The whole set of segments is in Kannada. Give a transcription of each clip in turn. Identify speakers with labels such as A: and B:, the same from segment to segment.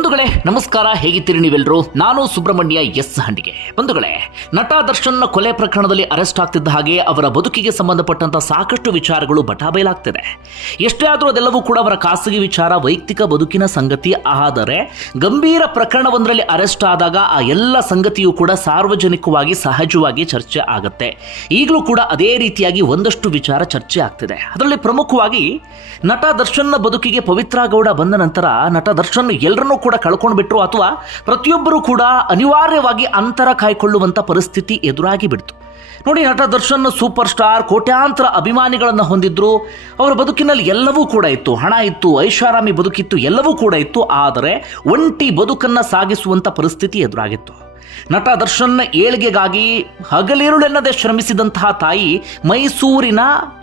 A: ಬಂಧುಗಳೇ, ನಮಸ್ಕಾರ. ಹೇಗಿದ್ದೀರಿ ನೀವೆಲ್ಲರೂ ನಾನು ಸುಬ್ರಹ್ಮಣ್ಯ ಎಸ್ ಹಂಡಿಗೆ. ಬಂಧುಗಳೇ, ನಟ ದರ್ಶನ್ನ ಕೊಲೆ ಪ್ರಕರಣದಲ್ಲಿ ಅರೆಸ್ಟ್ ಆಗ್ತಿದ್ದ ಹಾಗೆ ಅವರ ಬದುಕಿಗೆ ಸಂಬಂಧಪಟ್ಟಂತ ಸಾಕಷ್ಟು ವಿಚಾರಗಳು ಬಟಾಬೈಲಾಗ್ತಿದೆ. ಎಷ್ಟೇ ಆದರೂ ಅದೆಲ್ಲವೂ ಕೂಡ ಅವರ ಖಾಸಗಿ ವಿಚಾರ, ವೈಯಕ್ತಿಕ ಬದುಕಿನ ಸಂಗತಿ. ಆದರೆ ಗಂಭೀರ ಪ್ರಕರಣವೊಂದರಲ್ಲಿ ಅರೆಸ್ಟ್ ಆದಾಗ ಆ ಎಲ್ಲ ಸಂಗತಿಯೂ ಕೂಡ ಸಾರ್ವಜನಿಕವಾಗಿ ಸಹಜವಾಗಿ ಚರ್ಚೆ ಆಗುತ್ತೆ. ಈಗಲೂ ಕೂಡ ಅದೇ ರೀತಿಯಾಗಿ ಒಂದಷ್ಟು ವಿಚಾರ ಚರ್ಚೆ ಆಗ್ತಿದೆ. ಅದರಲ್ಲಿ ಪ್ರಮುಖವಾಗಿ ನಟ ದರ್ಶನ್ ಬದುಕಿಗೆ ಪವಿತ್ರ ಗೌಡ ಬಂದ ನಂತರ ನಟ ದರ್ಶನ್ ಎಲ್ಲರನ್ನೂ ಕಳ್ಕೊಂಡ್ಬಿಟ್ರು ಅಥವಾ ಪ್ರತಿಯೊಬ್ಬರೂ ಕೂಡ ಅನಿವಾರ್ಯವಾಗಿ ಅಂತರ ಕಾಯ್ಕೊಳ್ಳುವಂಥ ಪರಿಸ್ಥಿತಿ ಎದುರಾಗಿ ಬಿಡ್ತು. ನೋಡಿ ನಟ ದರ್ಶನ್ ಸೂಪರ್ ಸ್ಟಾರ್, ಕೋಟ್ಯಾಂತರ ಅಭಿಮಾನಿಗಳನ್ನು ಹೊಂದಿದ್ರು. ಅವರ ಬದುಕಿನಲ್ಲಿ ಎಲ್ಲವೂ ಕೂಡ ಇತ್ತು. ಹಣ ಇತ್ತು, ಐಷಾರಾಮಿ ಬದುಕಿತ್ತು, ಎಲ್ಲವೂ ಕೂಡ ಇತ್ತು. ಆದರೆ ಒಂಟಿ ಬದುಕನ್ನು ಸಾಗಿಸುವಂಥ ಪರಿಸ್ಥಿತಿ ಎದುರಾಗಿತ್ತು. ನಟ ದರ್ಶನ್ ಏಳಿಗೆಗಾಗಿ ಹಗಲಿರುಳೆನ್ನದೆ ಶ್ರಮಿಸಿದಂತಹ ತಾಯಿ ಮೈಸೂರಿನ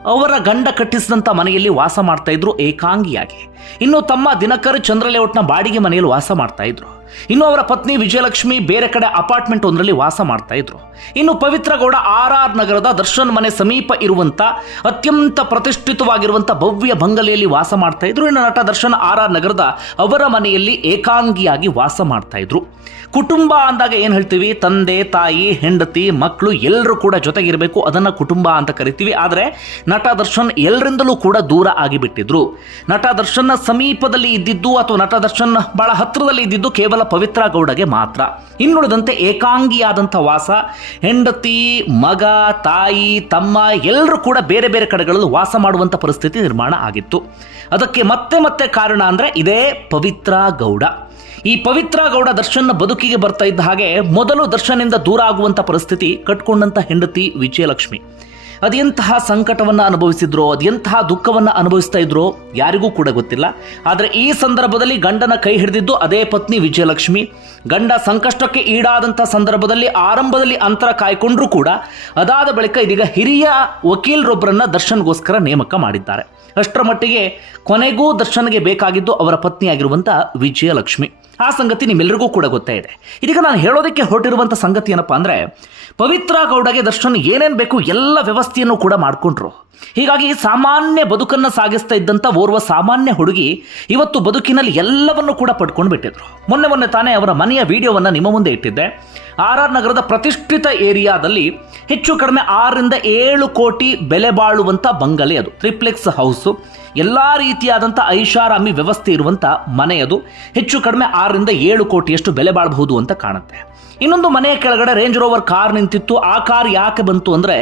A: ಅವರ ಗಂಡ ಕಟ್ಟಿಸಿದಂಥ ಮನೆಯಲ್ಲಿ ವಾಸ ಮಾಡ್ತಾ ಇದ್ರು ಏಕಾಂಗಿಯಾಗಿ. ಇನ್ನು ತಮ್ಮ ದಿನಕರ್ ಚಂದ್ರಲೇಔಟ್ನ ಬಾಡಿಗೆ ಮನೆಯಲ್ಲಿ ವಾಸ ಮಾಡ್ತಾ ಇದ್ರು. ಇನ್ನು ಅವರ ಪತ್ನಿ ವಿಜಯಲಕ್ಷ್ಮಿ ಬೇರೆ ಕಡೆ ಅಪಾರ್ಟ್ಮೆಂಟ್ ಒಂದರಲ್ಲಿ ವಾಸ ಮಾಡ್ತಾ ಇದ್ರು. ಇನ್ನು ಪವಿತ್ರ ಗೌಡ ಆರ್ ಆರ್ ನಗರದ ದರ್ಶನ್ ಮನೆ ಸಮೀಪ ಇರುವಂತ ಅತ್ಯಂತ ಪ್ರತಿಷ್ಠಿತವಾಗಿರುವಂತಹ ಭವ್ಯ ಬಂಗಲೆಯಲ್ಲಿ ವಾಸ ಮಾಡ್ತಾ ಇದ್ರು. ಇನ್ನು ನಟ ದರ್ಶನ್ ಆರ್ ಆರ್ ನಗರದ ಅವರ ಮನೆಯಲ್ಲಿ ಏಕಾಂಗಿಯಾಗಿ ವಾಸ ಮಾಡ್ತಾ ಇದ್ರು. ಕುಟುಂಬ ಅಂದಾಗ ಏನು ಹೇಳ್ತೀವಿ? ತಂದೆ, ತಾಯಿ, ಹೆಂಡತಿ ಮಕ್ಕಳು ಎಲ್ಲರೂ ಕೂಡ ಜೊತೆಗಿರಬೇಕು. ಅದನ್ನ ಕುಟುಂಬ ಅಂತ ಕರಿತೀವಿ. ಆದರೆ ನಟ ದರ್ಶನ್ ಎಲ್ಲರಿಂದಲೂ ಕೂಡ ದೂರ ಆಗಿಬಿಟ್ಟಿದ್ರು. ನಟ ದರ್ಶನ್ನ ಸಮೀಪದಲ್ಲಿ ಇದ್ದಿದ್ದು ಅಥವಾ ನಟ ದರ್ಶನ್ ಬಹಳ ಹತ್ತಿರದಲ್ಲಿ ಇದ್ದಿದ್ದು ಕೇವಲ ಪವಿತ್ರ ಗೌಡಗೆ ಮಾತ್ರ. ಇನ್ನುಳಿದಂತೆ ಏಕಾಂಗಿಯಾದಂಥ ವಾಸ, ಹೆಂಡತಿ, ಮಗ, ತಾಯಿ, ತಮ್ಮ ಎಲ್ಲರೂ ಕೂಡ ಬೇರೆ ಬೇರೆ ಕಡೆಗಳಲ್ಲಿ ವಾಸ ಮಾಡುವಂಥ ಪರಿಸ್ಥಿತಿ ನಿರ್ಮಾಣ ಆಗಿತ್ತು. ಅದಕ್ಕೆ ಮತ್ತೆ ಮತ್ತೆ ಕಾರಣ ಅಂದರೆ ಇದೇ ಪವಿತ್ರ ಗೌಡ. ಈ ಪವಿತ್ರ ಗೌಡ ದರ್ಶನ್ ಬದುಕಿಗೆ ಬರ್ತಾ ಇದ್ದ ಹಾಗೆ ಮೊದಲು ದರ್ಶನಿಂದ ದೂರ ಆಗುವಂಥ ಪರಿಸ್ಥಿತಿ ಕಟ್ಕೊಂಡಂಥ ಹೆಂಡತಿ ವಿಜಯಲಕ್ಷ್ಮಿ. ಅದೆಂತಹ ಸಂಕಟವನ್ನು ಅನುಭವಿಸಿದ್ರೋ ಅದೆಂತಹ ದುಃಖವನ್ನು ಅನುಭವಿಸ್ತಾ ಇದ್ರೋ ಯಾರಿಗೂ ಕೂಡ ಗೊತ್ತಿಲ್ಲ. ಆದರೆ ಈ ಸಂದರ್ಭದಲ್ಲಿ ಗಂಡನ ಕೈ ಹಿಡಿದಿದ್ದು ಅದೇ ಪತ್ನಿ ವಿಜಯಲಕ್ಷ್ಮಿ. ಗಂಡ ಸಂಕಷ್ಟಕ್ಕೆ ಈಡಾದಂಥ ಸಂದರ್ಭದಲ್ಲಿ ಆರಂಭದಲ್ಲಿ ಅಂತರ ಕಾಯ್ಕೊಂಡ್ರೂ ಕೂಡ ಅದಾದ ಬಳಿಕ ಇದೀಗ ಹಿರಿಯ ವಕೀಲರೊಬ್ಬರನ್ನು ದರ್ಶನ್ಗೋಸ್ಕರ ನೇಮಕ ಮಾಡಿದ್ದಾರೆ. ಅಷ್ಟರ ಮಟ್ಟಿಗೆ ಕೊನೆಗೂ ದರ್ಶನ್ಗೆ ಬೇಕಾಗಿದ್ದು ಅವರ ಪತ್ನಿಯಾಗಿರುವಂಥ ವಿಜಯಲಕ್ಷ್ಮಿ. ಆ ಸಂಗತಿ ನಿಮ್ಮೆಲ್ಲರಿಗೂ ಕೂಡ ಗೊತ್ತೇ ಇದೆ. ಇದೀಗ ನಾನು ಹೇಳೋದಕ್ಕೆ ಹೊರಟಿರುವಂಥ ಸಂಗತಿ ಏನಪ್ಪ ಅಂದರೆ, ಪವಿತ್ರ ಗೌಡಗೆ ದರ್ಶನ್ ಏನೇನು ಬೇಕು ಎಲ್ಲ ವ್ಯವಸ್ಥೆಯನ್ನು ಕೂಡ ಮಾಡಿಕೊಂಡ್ರು. ಹೀಗಾಗಿ ಸಾಮಾನ್ಯ ಬದುಕನ್ನು ಸಾಗಿಸ್ತಾ ಇದ್ದಂಥ ಓರ್ವ ಸಾಮಾನ್ಯ ಹುಡುಗಿ ಇವತ್ತು ಬದುಕಿನಲ್ಲಿ ಎಲ್ಲವನ್ನು ಕೂಡ ಪಡ್ಕೊಂಡು ಬಿಟ್ಟಿದ್ರು ಮೊನ್ನೆ ಮೊನ್ನೆ ತಾನೇ ಅವರ ಮನೆಯ ವಿಡಿಯೋವನ್ನು ನಿಮ್ಮ ಮುಂದೆ ಇಟ್ಟಿದ್ದೆ. ಆರ್ ಆರ್ ನಗರದ ಪ್ರತಿಷ್ಠಿತ ಏರಿಯಾದಲ್ಲಿ ಹೆಚ್ಚು ಕಡಿಮೆ ಆರರಿಂದ ಏಳು ಕೋಟಿ ಬೆಲೆ ಬಾಳುವಂಥ ಬಂಗಲೆ ಅದು. Triplex house. ಎಲ್ಲ ರೀತಿಯಾದಂಥ ಐಷಾರಾಮಿ ವ್ಯವಸ್ಥೆ ಇರುವಂಥ ಮನೆಯದು ಹೆಚ್ಚು ಕಡಿಮೆ ಆರರಿಂದ ಏಳು ಕೋಟಿಯಷ್ಟು ಬೆಲೆ ಬಾಳಬಹುದು ಅಂತ ಕಾಣುತ್ತೆ. ಇನ್ನೊಂದು ಮನೆಯ ಕೆಳಗಡೆ ರೇಂಜ್ ರೋವರ್ ಕಾರ್ ನಿಂತಿತ್ತು. ಆ ಕಾರ್ ಯಾಕೆ ಬಂತು ಅಂದರೆ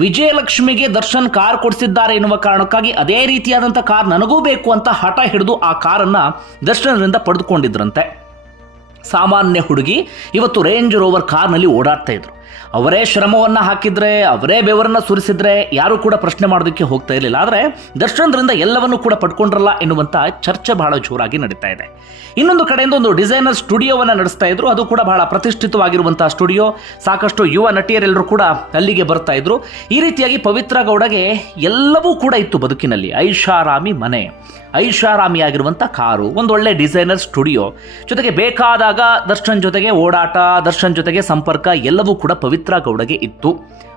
A: ವಿಜಯಲಕ್ಷ್ಮಿಗೆ ದರ್ಶನ್ ಕಾರ್ ಕೊಡಿಸಿದ್ದಾರೆ ಎನ್ನುವ ಕಾರಣಕ್ಕಾಗಿ ಅದೇ ರೀತಿಯಾದಂಥ ಕಾರ್ ನನಗೂ ಬೇಕು ಅಂತ ಹಠ ಹಿಡಿದು ಆ ಕಾರನ್ನು ದರ್ಶನದಿಂದ ಪಡೆದುಕೊಂಡಿದ್ರಂತೆ. ಸಾಮಾನ್ಯ ಹುಡುಗಿ ಇವತ್ತು ರೇಂಜ್ ರೋವರ್ ಕಾರ್ನಲ್ಲಿ ಓಡಾಡ್ತಾ ಇದ್ರು. ಅವರೇ ಶ್ರಮವನ್ನು ಹಾಕಿದರೆ, ಅವರೇ ಬೆವರನ್ನು ಸುರಿಸಿದ್ರೆ ಯಾರು ಕೂಡ ಪ್ರಶ್ನೆ ಮಾಡೋದಕ್ಕೆ ಹೋಗ್ತಾ ಇರಲಿಲ್ಲ. ಆದರೆ ದರ್ಶನದ್ರಿಂದ ಎಲ್ಲವನ್ನೂ ಕೂಡ ಪಡ್ಕೊಂಡ್ರಲ್ಲ ಎನ್ನುವಂಥ ಚರ್ಚೆ ಬಹಳ ಜೋರಾಗಿ ನಡೀತಾ ಇದೆ. ಇನ್ನೊಂದು ಕಡೆಯಿಂದ ಒಂದು ಡಿಸೈನರ್ ಸ್ಟುಡಿಯೋವನ್ನು ನಡೆಸ್ತಾ ಇದ್ರು. ಅದು ಕೂಡ ಬಹಳ ಪ್ರತಿಷ್ಠಿತವಾಗಿರುವಂಥ ಸ್ಟುಡಿಯೋ. ಸಾಕಷ್ಟು ಯುವ ನಟಿಯರೆಲ್ಲರೂ ಕೂಡ ಅಲ್ಲಿಗೆ ಬರ್ತಾ ಇದ್ರು. ಈ ರೀತಿಯಾಗಿ ಪವಿತ್ರ ಗೌಡಗೆ ಎಲ್ಲವೂ ಕೂಡ ಇತ್ತು ಬದುಕಿನಲ್ಲಿ. ಐಷಾರಾಮಿ ಮನೆ. ಐಷಾರಾಮಿಯಾಗಿರುವಂಥ ಕಾರು, ಒಂದು ಒಳ್ಳೆ ಡಿಸೈನರ್ ಸ್ಟುಡಿಯೋ. ಜೊತೆಗೆ ಬೇಕಾದಾಗ ದರ್ಶನ್ ಜೊತೆಗೆ ಓಡಾಟ, ದರ್ಶನ್ ಜೊತೆಗೆ ಸಂಪರ್ಕ ಎಲ್ಲವೂ ಕೂಡ ಪವಿತ್ರ ಗೌಡಗೆ ಇತ್ತು.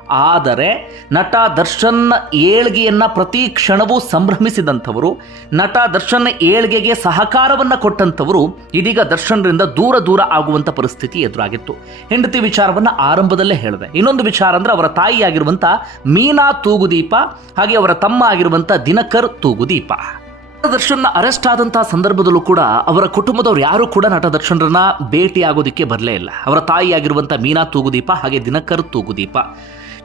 A: ಆದರೆ ನಟ ದರ್ಶನ್ ಏಳ್ಗೆಯನ್ನು ಪ್ರತಿ ಕ್ಷಣವೂ ಸಂಭ್ರಮಿಸಿದಂಥವರು, ನಟ ದರ್ಶನ್ ಏಳ್ಗೆಗೆ ಸಹಕಾರವನ್ನ ಕೊಟ್ಟಂಥವರು ಇದೀಗ ದರ್ಶನ್ರಿಂದ ದೂರ ದೂರ ಆಗುವಂಥ ಪರಿಸ್ಥಿತಿ ಎದುರಾಗಿತ್ತು. ಹೆಂಡತಿ ವಿಚಾರವನ್ನ ಆರಂಭದಲ್ಲೇ ಹೇಳಿದೆ. ಇನ್ನೊಂದು ವಿಚಾರ ಅಂದ್ರೆ ಅವರ ತಾಯಿಯಾಗಿರುವಂಥ ಮೀನಾ ತೂಗುದೀಪ, ಹಾಗೆ ಅವರ ತಮ್ಮ ಆಗಿರುವಂಥ ದಿನಕರ್ ತೂಗುದೀಪ. ದರ್ಶನ್ ಅರೆಸ್ಟ್ ಆದಂತಹ ಸಂದರ್ಭದಲ್ಲೂ ಕೂಡ ಅವರ ಕುಟುಂಬದವರು ಯಾರು ಕೂಡ ನಟ ದರ್ಶನ್ರನ್ನ ಭೇಟಿ ಆಗೋದಕ್ಕೆ ಬರಲೇ ಇಲ್ಲ. ಅವರ ತಾಯಿಯಾಗಿರುವಂಥ ಮೀನಾ ತೂಗುದೀಪ ಹಾಗೆ ದಿನಕರ್ ತೂಗುದೀಪ.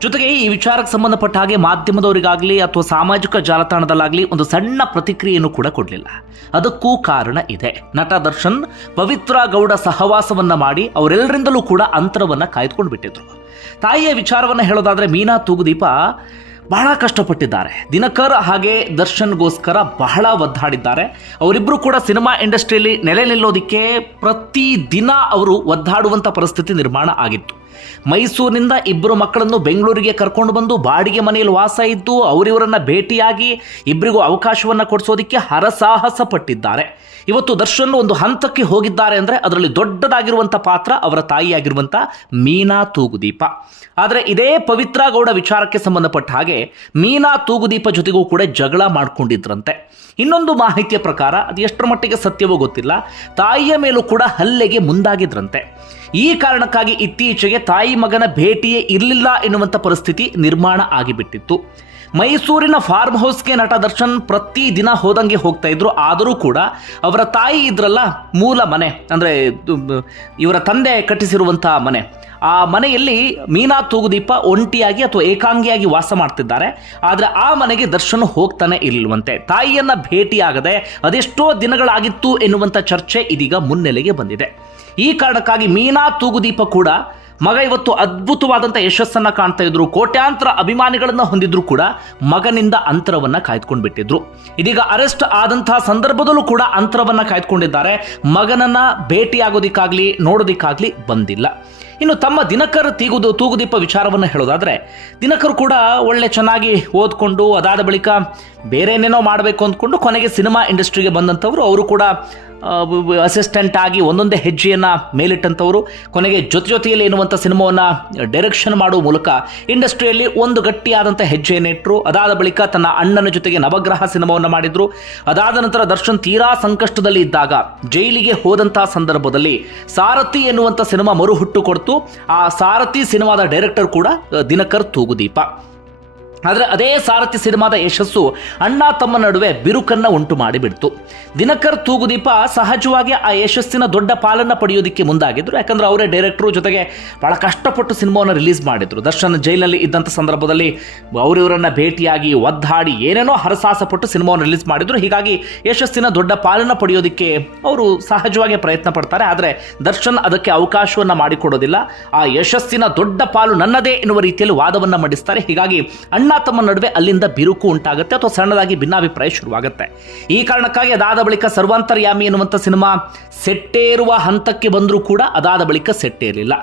A: ಜೊತೆಗೆ ಈ ವಿಚಾರಕ್ಕೆ ಸಂಬಂಧಪಟ್ಟ ಹಾಗೆ ಮಾಧ್ಯಮದವರಿಗಾಗಲಿ ಅಥವಾ ಸಾಮಾಜಿಕ ಜಾಲತಾಣದಲ್ಲಾಗಲಿ ಒಂದು ಸಣ್ಣ ಪ್ರತಿಕ್ರಿಯೆಯನ್ನು ಕೂಡ ಕೊಡಲಿಲ್ಲ. ಅದಕ್ಕೂ ಕಾರಣ ಇದೆ. ನಟ ದರ್ಶನ್ ಪವಿತ್ರ ಗೌಡ ಸಹವಾಸವನ್ನ ಮಾಡಿ ಅವರೆಲ್ಲರಿಂದಲೂ ಕೂಡ ಅಂತರವನ್ನ ಕಾಯ್ದುಕೊಂಡು ಬಿಟ್ಟಿದ್ರು ತಾಯಿಯ ವಿಚಾರವನ್ನ ಹೇಳೋದಾದ್ರೆ ಮೀನಾ ತೂಗುದೀಪ ಬಹಳ ಕಷ್ಟಪಟ್ಟಿದ್ದಾರೆ. ದಿನಕರ್ ಹಾಗೆ ದರ್ಶನ್ಗೋಸ್ಕರ ಬಹಳ ಒದ್ದಾಡಿದ್ದಾರೆ. ಅವರಿಬ್ಬರು ಕೂಡ ಸಿನಿಮಾ ಇಂಡಸ್ಟ್ರಿಯಲ್ಲಿ ನೆಲೆ ನಿಲ್ಲೋದಕ್ಕೆ ಪ್ರತಿ ದಿನ ಅವರು ಒದ್ದಾಡುವಂಥ ಪರಿಸ್ಥಿತಿ ನಿರ್ಮಾಣ ಆಗಿತ್ತು. ಮೈಸೂರಿನಿಂದ ಇಬ್ಬರು ಮಕ್ಕಳನ್ನು ಬೆಂಗಳೂರಿಗೆ ಕರ್ಕೊಂಡು ಬಂದು ಬಾಡಿಗೆ ಮನೆಯಲ್ಲಿ ವಾಸ ಇದ್ದು ಅವರಿವರನ್ನು ಭೇಟಿಯಾಗಿ ಇಬ್ಬರಿಗೂ ಅವಕಾಶವನ್ನು ಕೊಡಿಸೋದಕ್ಕೆ ಹರಸಾಹಸ ಪಟ್ಟಿದ್ದಾರೆ ಇವತ್ತು ದರ್ಶನ್ ಒಂದು ಹಂತಕ್ಕೆ ಹೋಗಿದ್ದಾರೆ ಅಂದರೆ ಅದರಲ್ಲಿ ದೊಡ್ಡದಾಗಿರುವಂಥ ಪಾತ್ರ ಅವರ ತಾಯಿಯಾಗಿರುವಂಥ ಮೀನಾ ತೂಗುದೀಪ. ಆದರೆ ಇದೇ ಪವಿತ್ರ ಗೌಡ ವಿಚಾರಕ್ಕೆ ಸಂಬಂಧಪಟ್ಟ ಹಾಗೆ ಮೀನಾ ತೂಗುದೀಪ ಜೊತೆಗೂ ಕೂಡ ಜಗಳ ಮಾಡ್ಕೊಂಡಿದ್ರಂತೆ. ಇನ್ನೊಂದು ಮಾಹಿತಿಯ ಪ್ರಕಾರ ಅದು ಎಷ್ಟರ ಮಟ್ಟಿಗೆ ಸತ್ಯವೋ ಗೊತ್ತಿಲ್ಲ. ತಾಯಿಯ ಮೇಲೂ ಕೂಡ ಹಲ್ಲೆಗೆ ಮುಂದಾಗಿದ್ರಂತೆ. ಈ ಕಾರಣಕ್ಕಾಗಿ ಇತ್ತೀಚೆಗೆ ತಾಯಿ ಮಗನ ಭೇಟಿಯೇ ಇರಲಿಲ್ಲ ಎನ್ನುವಂಥ ಪರಿಸ್ಥಿತಿ ನಿರ್ಮಾಣ ಆಗಿಬಿಟ್ಟಿತ್ತು. ಮೈಸೂರಿನ ಫಾರ್ಮ್ ಹೌಸ್ಗೆ ನಟ ದರ್ಶನ್ ಪ್ರತಿ ದಿನ ಹೋದಂಗೆ ಹೋಗ್ತಾ ಇದ್ರು. ಆದರೂ ಕೂಡ ಅವರ ತಾಯಿ ಇದ್ರಲ್ಲ ಮೂಲ ಮನೆ, ಅಂದರೆ ಇವರ ತಂದೆ ಕಟ್ಟಿಸಿರುವಂತಹ ಮನೆ. ಆ ಮನೆಯಲ್ಲಿ ಮೀನಾ ತೂಗುದೀಪ ಒಂಟಿಯಾಗಿ ಅಥವಾ ಏಕಾಂಗಿಯಾಗಿ ವಾಸ ಮಾಡ್ತಿದ್ದಾರೆ. ಆದರೆ ಆ ಮನೆಗೆ ದರ್ಶನ್ ಹೋಗ್ತಾನೆ ಇಲ್ಲವಂತೆ ತಾಯಿಯನ್ನ ಭೇಟಿಯಾಗದೆ ಅದೆಷ್ಟೋ ದಿನಗಳಾಗಿತ್ತು ಎನ್ನುವಂಥ ಚರ್ಚೆ ಇದೀಗ ಮುನ್ನೆಲೆಗೆ ಬಂದಿದೆ. ಈ ಕಾರಣಕ್ಕಾಗಿ ಮೀನಾ ತೂಗುದೀಪ ಕೂಡ ಮಗ ಇವತ್ತು ಅದ್ಭುತವಾದಂಥ ಯಶಸ್ಸನ್ನು ಕಾಣ್ತಾ ಇದ್ರು. ಕೋಟ್ಯಾಂತರ ಅಭಿಮಾನಿಗಳನ್ನು ಹೊಂದಿದ್ರು ಕೂಡ ಮಗನಿಂದ ಅಂತರವನ್ನು ಕಾಯ್ದುಕೊಂಡು ಬಿಟ್ಟಿದ್ರು. ಇದೀಗ ಅರೆಸ್ಟ್ ಆದಂತಹ ಸಂದರ್ಭದಲ್ಲೂ ಕೂಡ ಅಂತರವನ್ನು ಕಾಯ್ದುಕೊಂಡಿದ್ದಾರೆ. ಮಗನನ್ನ ಭೇಟಿಯಾಗೋದಿಕ್ಕಾಗ್ಲಿ, ನೋಡೋದಿಕ್ಕಾಗ್ಲಿ ಬಂದಿಲ್ಲ. ಇನ್ನು ತಮ್ಮ ದಿನಕರ್ ತೀಗುದು, ತೂಗುದೀಪ ವಿಚಾರವನ್ನು ಹೇಳೋದಾದ್ರೆ, ದಿನಕರ್ ಕೂಡ ಒಳ್ಳೆ ಚೆನ್ನಾಗಿ ಓದ್ಕೊಂಡು ಅದಾದ ಬಳಿಕ ಬೇರೆನೇನೋ ಮಾಡಬೇಕು ಅಂದ್ಕೊಂಡು ಕೊನೆಗೆ ಸಿನಿಮಾ ಇಂಡಸ್ಟ್ರಿಗೆ ಬಂದಂಥವರು, ಅವರು ಕೂಡ ಅಸಿಸ್ಟೆಂಟ್ ಆಗಿ ಒಂದೊಂದೇ ಹೆಜ್ಜೆಯನ್ನು ಮೇಲಿಟ್ಟಂಥವರು. ಕೊನೆಗೆ ಜೊತೆ ಜೊತೆಯಲ್ಲಿ ಎನ್ನುವಂಥ ಸಿನಿಮಾವನ್ನು ಡೈರೆಕ್ಷನ್ ಮಾಡುವ ಮೂಲಕ ಇಂಡಸ್ಟ್ರಿಯಲ್ಲಿ ಒಂದು ಗಟ್ಟಿಯಾದಂಥ ಹೆಜ್ಜೆಯನ್ನು ಇಟ್ಟರು ಅದಾದ ಬಳಿಕ ತನ್ನ ಅಣ್ಣನ ಜೊತೆಗೆ ನವಗ್ರಹ ಸಿನಿಮಾವನ್ನು ಮಾಡಿದರು. ಅದಾದ ನಂತರ ದರ್ಶನ್ ತೀರಾ ಸಂಕಷ್ಟದಲ್ಲಿ ಇದ್ದಾಗ ಜೈಲಿಗೆ ಹೋದಂಥ ಸಂದರ್ಭದಲ್ಲಿ ಸಾರಥಿ ಎನ್ನುವಂಥ ಸಿನಿಮಾ ಮರುಹುಟ್ಟು ಕೊಡ್ತು. ಆ ಸಾರಥಿ ಸಿನಿಮಾದ ಡೈರೆಕ್ಟರ್ ಕೂಡ ದಿನಕರ್ ತೂಗುದೀಪ. ಆದರೆ ಅದೇ ಸಾರಥಿ ಸಿನಿಮಾದ ಯಶಸ್ಸು ಅಣ್ಣ ತಮ್ಮ ನಡುವೆ ಬಿರುಕನ್ನ ಉಂಟು ಮಾಡಿಬಿಡ್ತು. ದಿನಕರ್ ತೂಗುದೀಪ ಸಹಜವಾಗಿ ಆ ಯಶಸ್ಸಿನ ದೊಡ್ಡ ಪಾಲನ್ನು ಪಡೆಯೋದಕ್ಕೆ ಮುಂದಾಗಿದ್ದರು ಯಾಕಂದ್ರೆ ಅವರೇ ಡೈರೆಕ್ಟ್ರು ಜೊತೆಗೆ ಬಹಳ ಕಷ್ಟಪಟ್ಟು ಸಿನಿಮಾವನ್ನು ರಿಲೀಸ್ ಮಾಡಿದ್ರು. ದರ್ಶನ್ ಜೈಲಿನಲ್ಲಿ ಇದ್ದಂಥ ಸಂದರ್ಭದಲ್ಲಿ ಅವರಿವರನ್ನು ಭೇಟಿಯಾಗಿ ಒದ್ದಾಡಿ ಏನೇನೋ ಹರಸಾಹಸ ಪಟ್ಟು ಸಿನಿಮಾವನ್ನು ರಿಲೀಸ್ ಮಾಡಿದರು. ಹೀಗಾಗಿ ಯಶಸ್ಸಿನ ದೊಡ್ಡ ಪಾಲನ್ನು ಪಡೆಯೋದಕ್ಕೆ ಅವರು ಸಹಜವಾಗಿ ಪ್ರಯತ್ನ ಪಡ್ತಾರೆ. ಆದರೆ ದರ್ಶನ್ ಅದಕ್ಕೆ ಅವಕಾಶವನ್ನು ಮಾಡಿಕೊಡೋದಿಲ್ಲ. ಆ ಯಶಸ್ಸಿನ ದೊಡ್ಡ ಪಾಲು ನನ್ನದೇ ಎನ್ನುವ ರೀತಿಯಲ್ಲಿ ವಾದವನ್ನು ಮಂಡಿಸ್ತಾರೆ. ಹೀಗಾಗಿ ಅಣ್ಣ ತಮ್ಮ ನಡುವೆ ಅಲ್ಲಿಂದ ಬಿರುಕು ಉಂಟಾಗುತ್ತೆ ಅಥವಾ ಸಣ್ಣದಾಗಿ ಭಿನ್ನಾಭಿಪ್ರಾಯ ಶುರುವಾಗುತ್ತೆ. ಈ ಕಾರಣಕ್ಕಾಗಿ ಅದಾದ ಬಳಿಕ ಸರ್ವಾಂತರ್ಯಾಮಿ ಎನ್ನುವಂಥ ಸಿನಿಮಾ ಸೆಟ್ಟೇರುವ ಹಂತಕ್ಕೆ ಬಂದರೂ ಕೂಡ ಅದಾದ ಬಳಿಕ ಸೆಟ್ಟೇರಲಿಲ್ಲ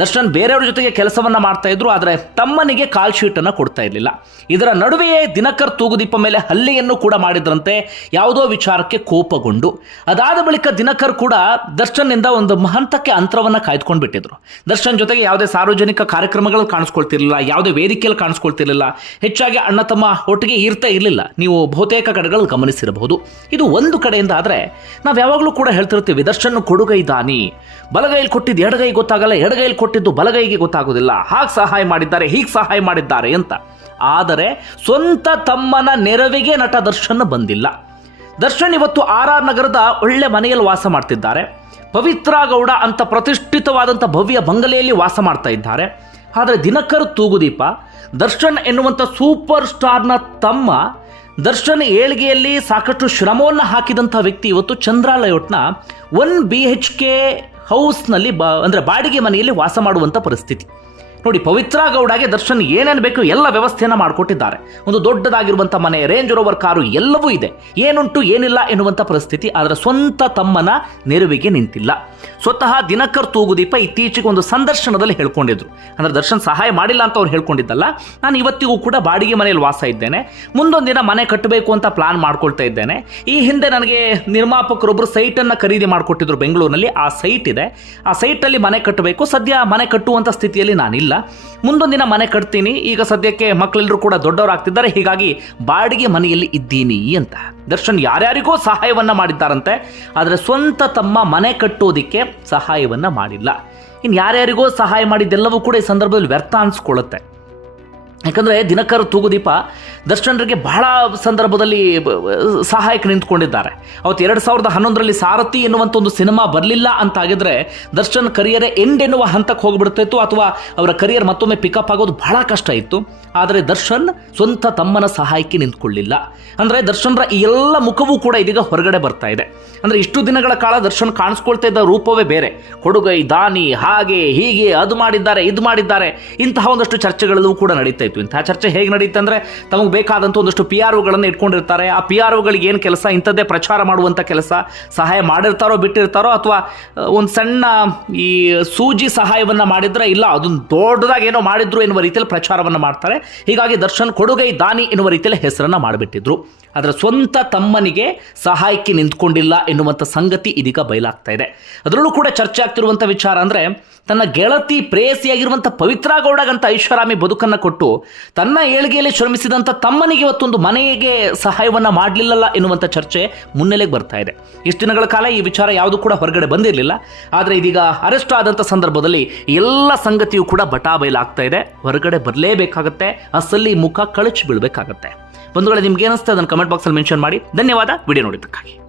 A: ದರ್ಶನ್ ಬೇರೆಯವ್ರ ಜೊತೆಗೆ ಕೆಲಸವನ್ನ ಮಾಡ್ತಾ ಇದ್ರು, ಆದರೆ ತಮ್ಮನಿಗೆ ಕಾಲ್ ಶೀಟ್ ಅನ್ನ ಕೊಡ್ತಾ ಇರಲಿಲ್ಲ. ಇದರ ನಡುವೆಯೇ ದಿನಕರ್ ತೂಗುದೀಪ ಮೇಲೆ ಹಲ್ಲೆಯನ್ನು ಕೂಡ ಮಾಡಿದ್ರಂತೆ ಯಾವುದೋ ವಿಚಾರಕ್ಕೆ ಕೋಪಗೊಂಡು. ಅದಾದ ಬಳಿಕ ದಿನಕರ್ ಕೂಡ ದರ್ಶನ್ನಿಂದ ಒಂದು ಹಂತಕ್ಕೆ ಅಂತರವನ್ನ ಕಾಯ್ದುಕೊಂಡು ಬಿಟ್ಟಿದ್ರು. ದರ್ಶನ್ ಜೊತೆಗೆ ಯಾವುದೇ ಸಾರ್ವಜನಿಕ ಕಾರ್ಯಕ್ರಮಗಳು ಕಾಣಿಸ್ಕೊಳ್ತಿರ್ಲಿಲ್ಲ, ಯಾವುದೇ ವೇದಿಕೆಯಲ್ಲಿ ಕಾಣಿಸ್ಕೊಳ್ತಿರ್ಲಿಲ್ಲ ಹೆಚ್ಚಾಗಿ ಅಣ್ಣ ತಮ್ಮ ಒಟ್ಟಿಗೆ ಇರ್ತಾ ಇರಲಿಲ್ಲ. ನೀವು ಬಹುತೇಕ ಕಡೆಗಳಲ್ಲಿ ಗಮನಿಸಿರಬಹುದು. ಇದು ಒಂದು ಕಡೆಯಿಂದ ಆದರೆ, ನಾವು ಯಾವಾಗಲೂ ಕೂಡ ಹೇಳ್ತಿರ್ತೀವಿ, ದರ್ಶನ್ ಕೊಡುಗೈ ದಾನಿ. ಬಲಗೈಲಿ ಕೊಟ್ಟಿದ್ದು ಎಡಗೈ ಗೊತ್ತಾಗಲ್ಲ, ಎಡಗೈಲಿ ಕೊಟ್ಟಿದ್ದು ಬಲಗೈಗೆ ಗೊತ್ತಾಗೋದಿಲ್ಲ. ಹಾಗೆ ಸಹಾಯ ಮಾಡಿದ್ದಾರೆ, ಹೀಗೆ ಸಹಾಯ ಮಾಡಿದ್ದಾರೆ ಅಂತ. ಆದರೆ, ಸ್ವಂತ ತಮ್ಮನ ನೆರವಿಗೆ ನಟ ದರ್ಶನ್ ಬಂದಿಲ್ಲ. ದರ್ಶನ್ ಇವತ್ತು ಆರ್ ಆರ್ ನಗರದ ಒಳ್ಳೆ ಮನೆಯಲ್ಲಿ ವಾಸ ಮಾಡ್ತಿದ್ದಾರೆ. ಪವಿತ್ರ ಗೌಡ ಅಂತ ಪ್ರತಿಷ್ಠಿತವಾದಂಥ ಭವ್ಯ ಬಂಗಲೆಯಲ್ಲಿ ವಾಸ ಮಾಡ್ತಾ ಇದ್ದಾರೆ. ಆದರೆ ದಿನಕರ್ ತೂಗುದೀಪ ದರ್ಶನ್ ಎನ್ನುವಂಥ ಸೂಪರ್ ಸ್ಟಾರ್ನ ತಮ್ಮ ದರ್ಶನ್ ಏಳಿಗೆಯಲ್ಲಿ ಸಾಕಷ್ಟು ಶ್ರಮವನ್ನು ಹಾಕಿದಂಥ ವ್ಯಕ್ತಿ ಇವತ್ತು ಚಂದ್ರ ಲೇಔಟ್ನ ಒನ್ ಬಿ ಎಚ್ ಕೆ ಹೌಸ್ನಲ್ಲಿ ಬ, ಅಂದರೆ ಬಾಡಿಗೆ ಮನೆಯಲ್ಲಿ ವಾಸ ಮಾಡುವಂಥ ಪರಿಸ್ಥಿತಿ. ನೋಡಿ, ಪವಿತ್ರ ಗೌಡಗೆ ದರ್ಶನ್ ಏನೇನು ಬೇಕು ಎಲ್ಲ ವ್ಯವಸ್ಥೆಯನ್ನು ಮಾಡಿಕೊಟ್ಟಿದ್ದಾರೆ. ಒಂದು ದೊಡ್ಡದಾಗಿರುವಂಥ ಮನೆ ರೇಂಜ್ ರೋವರ್ ಕಾರು ಎಲ್ಲವೂ ಇದೆ. ಏನುಂಟು, ಏನಿಲ್ಲ ಎನ್ನುವಂಥ ಪರಿಸ್ಥಿತಿ ಅದರ ಸ್ವಂತ ತಮ್ಮನ ನೆರವಿಗೆ ನಿಂತಿಲ್ಲ. ಸ್ವತಃ ದಿನಕರ್ ತೂಗುದೀಪ ಇತ್ತೀಚೆಗೆ ಒಂದು ಸಂದರ್ಶನದಲ್ಲಿ ಹೇಳ್ಕೊಂಡಿದ್ರು. ಅಂದರೆ ದರ್ಶನ್ ಸಹಾಯ ಮಾಡಿಲ್ಲ ಅಂತ ಅವ್ರು ಹೇಳ್ಕೊಂಡಿದ್ದಲ್ಲ. ನಾನು ಇವತ್ತಿಗೂ ಕೂಡ ಬಾಡಿಗೆ ಮನೆಯಲ್ಲಿ ವಾಸ ಇದ್ದೇನೆ. ಮುಂದೊಂದು ದಿನ ಮನೆ ಕಟ್ಟಬೇಕು ಅಂತ ಪ್ಲಾನ್ ಮಾಡ್ಕೊಳ್ತಾ ಇದ್ದೇನೆ. ಈ ಹಿಂದೆ ನನಗೆ ನಿರ್ಮಾಪಕರೊಬ್ಬರು ಸೈಟನ್ನು ಖರೀದಿ ಮಾಡಿಕೊಟ್ಟಿದ್ರು ಬೆಂಗಳೂರಿನಲ್ಲಿ. ಆ ಸೈಟ್ ಇದೆ. ಆ ಸೈಟಲ್ಲಿ ಮನೆ ಕಟ್ಟಬೇಕು. ಸದ್ಯ ಮನೆ ಕಟ್ಟುವಂಥ ಸ್ಥಿತಿಯಲ್ಲಿ ನಾನಿಲ್ಲ. ಮುಂದೊಂದು ದಿನ ಮನೆ ಕಟ್ತೀನಿ. ಈಗ ಸದ್ಯಕ್ಕೆ ಮಕ್ಕಳೆಲ್ಲರೂ ಕೂಡ ದೊಡ್ಡವರಾಗ್ತಿದ್ದಾರೆ. ಹೀಗಾಗಿ ಬಾಡಿಗೆ ಮನೆಯಲ್ಲಿ ಇದ್ದೀನಿ ಅಂತ. ದರ್ಶನ್ ಯಾರ್ಯಾರಿಗೋ ಸಹಾಯವನ್ನು ಮಾಡಿದ್ದಾರಂತೆ. ಆದರೆ ಸ್ವಂತ ತಮ್ಮ ಮನೆ ಕಟ್ಟೋದಕ್ಕೆ ಸಹಾಯವನ್ನು ಮಾಡಿಲ್ಲ. ಇನ್ನು ಯಾರ್ಯಾರಿಗೋ ಸಹಾಯ ಮಾಡಿದ್ದೆಲ್ಲವೂ ಕೂಡ ಈ ಸಂದರ್ಭದಲ್ಲಿ ವ್ಯರ್ಥ ಅನ್ಸ್ಕೊಳ್ಳುತ್ತೆ. ಯಾಕಂದರೆ ದಿನಕರ್ ತೂಗುದೀಪ ದರ್ಶನರಿಗೆ ಬಹಳ ಸಂದರ್ಭದಲ್ಲಿ ಸಹಾಯಕ ನಿಂತ್ಕೊಂಡಿದ್ದಾರೆ. ಅವತ್ತು ಎರಡು ಸಾವಿರದ ಹನ್ನೊಂದರಲ್ಲಿ ಸಾರಥಿ ಎನ್ನುವಂಥ ಒಂದು ಸಿನಿಮಾ ಬರಲಿಲ್ಲ ಅಂತಾಗಿದ್ರೆ ದರ್ಶನ್ ಕರಿಯರ್ ಎಂಡ್ ಎನ್ನುವ ಹಂತಕ್ಕೆ ಹೋಗಿಬಿಡ್ತಾಯಿತ್ತು ಅಥವಾ ಅವರ ಕರಿಯರ್ ಮತ್ತೊಮ್ಮೆ ಪಿಕಪ್ ಆಗೋದು ಬಹಳ ಕಷ್ಟ ಇತ್ತು. ಆದರೆ ದರ್ಶನ್ ಸ್ವಂತ ತಮ್ಮನ ಸಹಾಯಕ್ಕೆ ನಿಂತ್ಕೊಳ್ಳಿಲ್ಲ. ಅಂದರೆ ದರ್ಶನ್ರ ಈ ಎಲ್ಲ ಮುಖವೂ ಕೂಡ ಇದೀಗ ಹೊರಗಡೆ ಬರ್ತಾ ಇದೆ. ಅಂದರೆ ಇಷ್ಟು ದಿನಗಳ ಕಾಲ ದರ್ಶನ್ ಕಾಣಿಸ್ಕೊಳ್ತಾ ಇದ್ದ ರೂಪವೇ ಬೇರೆ. ಕೊಡುಗೈ, ದಾನಿ, ಹಾಗೆ, ಹೀಗೆ, ಅದು ಮಾಡಿದ್ದಾರೆ, ಇದು ಮಾಡಿದ್ದಾರೆ, ಇಂತಹ ಒಂದಷ್ಟು ಚರ್ಚೆಗಳಲ್ಲೂ ಕೂಡ ನಡೀತಾ ಇತ್ತು. ಇಂಥ ಚರ್ಚೆ ಹೇಗೆ ನಡೆಯುತ್ತೆ ಅಂದರೆ ತಮಗೆ ಬೇಕಾದಂಥ ಒಂದಷ್ಟು ಪಿ ಆರ್ ಒಗಳನ್ನು ಇಟ್ಕೊಂಡಿರ್ತಾರೆ. ಆ ಪಿ ಆರ್ ಒಗಳಿಗೆ ಏನು ಕೆಲಸ? ಇಂಥದ್ದೇ ಪ್ರಚಾರ ಮಾಡುವಂಥ ಕೆಲಸ ಸಹಾಯ ಮಾಡಿರ್ತಾರೋ ಬಿಟ್ಟಿರ್ತಾರೋ ಅಥವಾ ಒಂದು ಸಣ್ಣ ಈ ಸೂಜಿ ಸಹಾಯವನ್ನು ಮಾಡಿದ್ರೆ ಇಲ್ಲ, ಅದೊಂದು ದೊಡ್ಡದಾಗಿ ಏನೋ ಮಾಡಿದ್ರು ಎನ್ನುವ ರೀತಿಯಲ್ಲಿ ಪ್ರಚಾರವನ್ನು ಮಾಡ್ತಾರೆ. ಹೀಗಾಗಿ ದರ್ಶನ್ ಕೊಡುಗೈ ದಾನಿ ಎನ್ನುವ ರೀತಿಯಲ್ಲಿ ಹೆಸರನ್ನು ಮಾಡಿಬಿಟ್ಟಿದ್ರು. ಅದರ ಸ್ವಂತ ತಮ್ಮನಿಗೆ ಸಹಾಯಕ್ಕೆ ನಿಂತ್ಕೊಂಡಿಲ್ಲ ಎನ್ನುವಂಥ ಸಂಗತಿ ಇದೀಗ ಬಯಲಾಗ್ತಾ ಇದೆ. ಅದರಲ್ಲೂ ಕೂಡ ಚರ್ಚೆ ಆಗ್ತಿರುವಂಥ ವಿಚಾರ ಅಂದರೆ ತನ್ನ ಗೆಳತಿ ಪ್ರೇಯಸಿಯಾಗಿರುವಂಥ ಪವಿತ್ರ ಗೌಡಗಂತ ಐಶ್ವರಾಮಿ ಬದುಕನ್ನು ಕೊಟ್ಟು ತನ್ನ ಏಳಿಗೆಯಲ್ಲಿ ಶ್ರಮಿಸಿದಂಥ ತಮ್ಮನಿಗೆ ಇವತ್ತೊಂದು ಮನೆಗೆ ಸಹಾಯವನ್ನು ಮಾಡಲಿಲ್ಲಲ್ಲ ಎನ್ನುವಂಥ ಚರ್ಚೆ ಮುನ್ನೆಲೆಗೆ ಬರ್ತಾ ಇದೆ. ಇಷ್ಟು ದಿನಗಳ ಕಾಲ ಈ ವಿಚಾರ ಯಾವುದು ಕೂಡ ಹೊರಗಡೆ ಬಂದಿರಲಿಲ್ಲ. ಆದರೆ ಇದೀಗ ಅರೆಸ್ಟ್ ಆದಂಥ ಸಂದರ್ಭದಲ್ಲಿ ಎಲ್ಲ ಸಂಗತಿಯು ಕೂಡ ಬಟಾಬೈಲಾಗ್ತಾ ಇದೆ. ಹೊರಗಡೆ ಬರಲೇಬೇಕಾಗತ್ತೆ. ಅಸಲ್ಲಿ ಮುಖ ಕಳಚಿ ಬೀಳಬೇಕಾಗತ್ತೆ. ಬಂಧುಗಳೇ ನಿಮ್ಗೆ ಏನಿಸ್ತದೆ ಅದನ್ನು ಕಮೆಂಟ್ ಬಾಕ್ಸಲ್ಲಿ ಮೆನ್ಷನ್ ಮಾಡಿ. ಧನ್ಯವಾದ. ವಿಡಿಯೋ ನೋಡಿದ್ದಕ್ಕಾಗಿ.